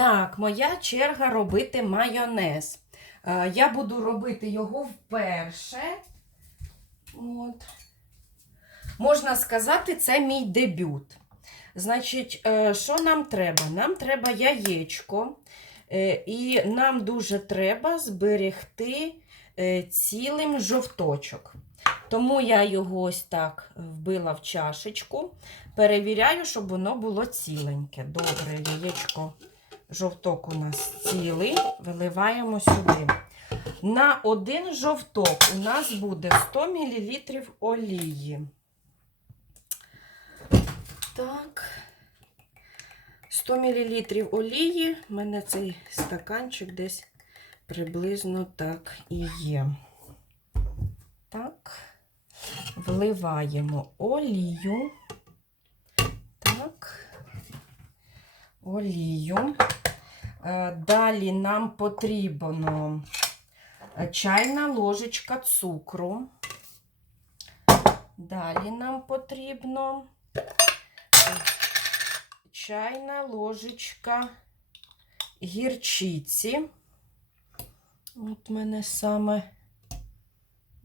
Так, моя черга робити майонез. Е, Я буду робити його вперше. От. Можна сказати, це мій дебют. Значить, е, що нам треба? Нам треба яєчко, е, і нам дуже треба зберегти цілим жовточок. Тому я його ось так вбила в чашечку. Перевіряю, щоб воно було ціленьке. Добре, яєчко, жовток у нас цілий. Виливаємо сюди. На один жовток у нас буде 100 мл олії. Так. 100 мл олії. У мене цей стаканчик десь приблизно так і є. Так. Вливаємо олію. Так. Олію. Е, Далі нам потрібно е, чайна ложечка цукру. Далі нам потрібно е, чайна ложечка гірчиці. От в мене саме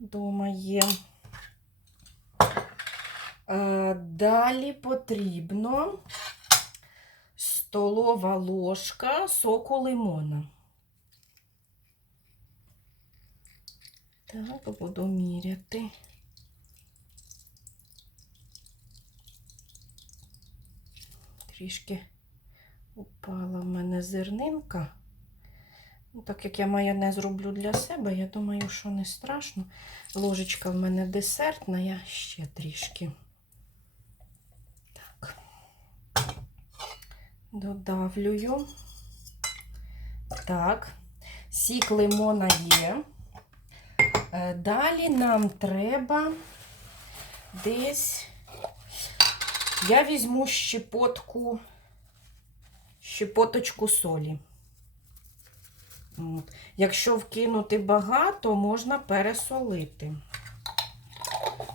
вдома є. Далі потрібно столова ложка соку лимона. Так, буду міряти. Трішки упала в мене зернинка. Ну, так як я майонез роблю для себе, я думаю, що не страшно. Ложечка в мене десертна, я ще трішки. Додавлюю. Так. Сік лимона є. Е, Далі нам треба десь. Я візьму щепотку, щепоточку солі. От. Якщо вкинути багато, можна пересолити.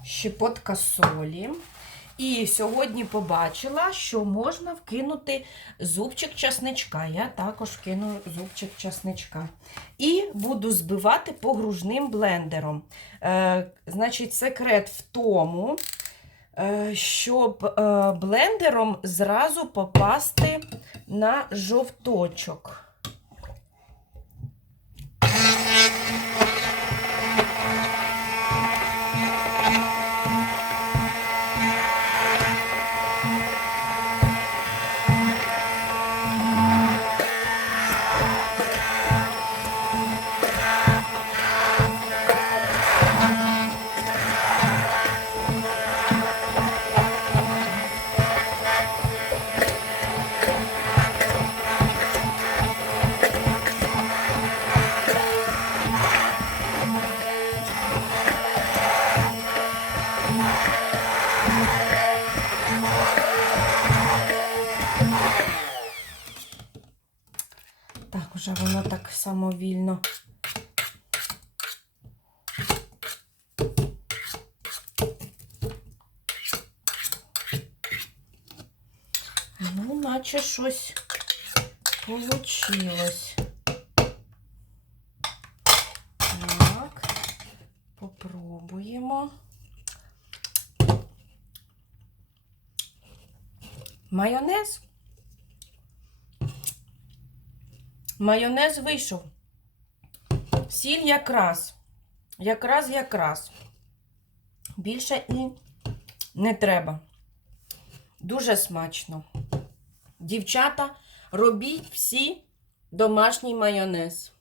Щепотка солі. І сьогодні побачила, що можна вкинути зубчик часничка. Я також вкину зубчик часничка. І буду збивати погружним блендером. Е, значить, секрет в тому, е, щоб е, блендером зразу попасти на жовточок. Так, уже воно так самовільно. Ну, наче щось получилось. Так, попробуємо. Майонез. Майонез вийшов. Сіль якраз. Якраз, якраз. Більше і не треба. Дуже смачно. Дівчата, робіть всі домашній майонез.